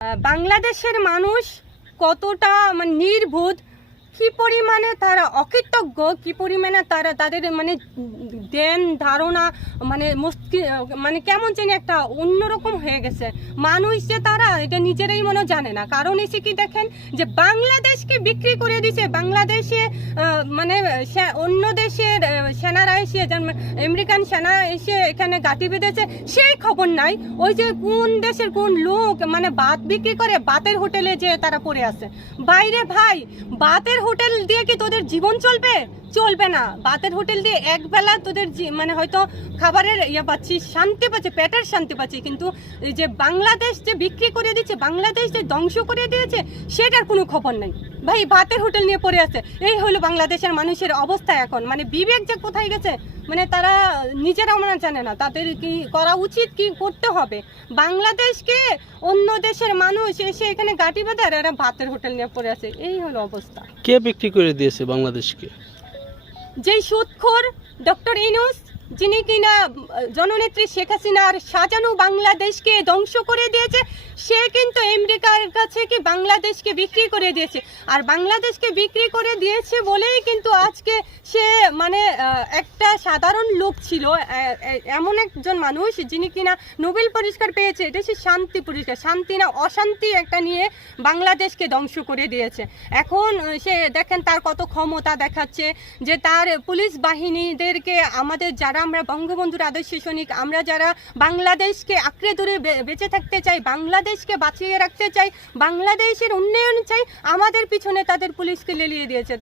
বাংলাদেশের মানুষ কতটা মানে নির্বোধ, কি পরিমাণে তারা অকৃতজ্ঞ, কি পরিমাণে তারা তাদের মানে জ্ঞান ধারণা মানে কেমন যেন একটা অন্যরকম হয়ে গেছে। মানুষ যে তারা এটা নিজেরাই মনে জানে না। কারণ এসে কি দেখেন যে বাংলাদেশকে বিক্রি করে দিছে। বাংলাদেশে মানে অন্য দেশের সেনারা এসে, আমেরিকান সেনা এসে এখানে গাঁটি বেঁধেছে, সেই খবর নাই। ওই যে কোন দেশের কোন লোক মানে ভাত বিক্রি করে, ভাতের হোটেলে যে তারা পড়ে আছে। বাইরে ভাই, ভাতের হোটেল দিয়ে কি তোদের জীবন চলবে? চলবে না। ভাতের হোটেল দিয়ে একবেলা তোদের মানে হয়তো খাবারের পাচ্ছিস, শান্তি পাচ্ছে, পেটের শান্তি পাচ্ছি, কিন্তু যে বাংলাদেশ যে বিক্রি করে দিচ্ছে, বাংলাদেশ যে ধ্বংস করে দিয়েছে, সেটার কোনো খবর নেই ভাই। ভাতের হোটেল নিয়ে পড়ে আছে। এই হলো বাংলাদেশের মানুষের অবস্থা এখন। মানে বিবেক যে কোথায় গেছে, মানে তারা নিজেরাও মানে জানে না তাদের কি করা উচিত, কি করতে হবে। বাংলাদেশকে অন্য দেশের মানুষ এসে এখানে গাঁটি বেঁধে আর এরা ভাতের হোটেল নিয়ে পড়ে আছে। এই হলো অবস্থা। কে বিক্রি করে দিয়েছে বাংলাদেশকে? যেই সুদখোর ডক্টর ইউনূস, যিনি কিনা জননেত্রী শেখ হাসিনার সাজানো বাংলাদেশকে ধ্বংস করে দিয়েছে, সে কিন্তু আমেরিকার কাছে কি বাংলাদেশকে বিক্রি করে দিয়েছে। আর বাংলাদেশকে বিক্রি করে দিয়েছে বলেই কিন্তু আজকে সে মানে একটা সাধারণ লোক ছিল, এমন একজন মানুষ যিনি কিনা নোবেল পুরস্কার পেয়েছে। এটা সে শান্তি পুরস্কার, শান্তি না অশান্তি একটা নিয়ে বাংলাদেশকে ধ্বংস করে দিয়েছে। এখন সে দেখেন তার কত ক্ষমতা দেখাচ্ছে, যে তার পুলিশ বাহিনীদেরকে, আমাদের যারা আমরা বঙ্গবন্ধুর আদর্শ সৈনিক, আমরা যারা বাংলাদেশকে আঁকড়ে ধরে বেঁচে থাকতে চাই, বাংলাদেশকে বাঁচিয়ে রাখতে চাই, বাংলাদেশের উন্নয়ন চাই, আমাদের পিছনে তাদের পুলিশকে লেলিয়ে দিয়েছে।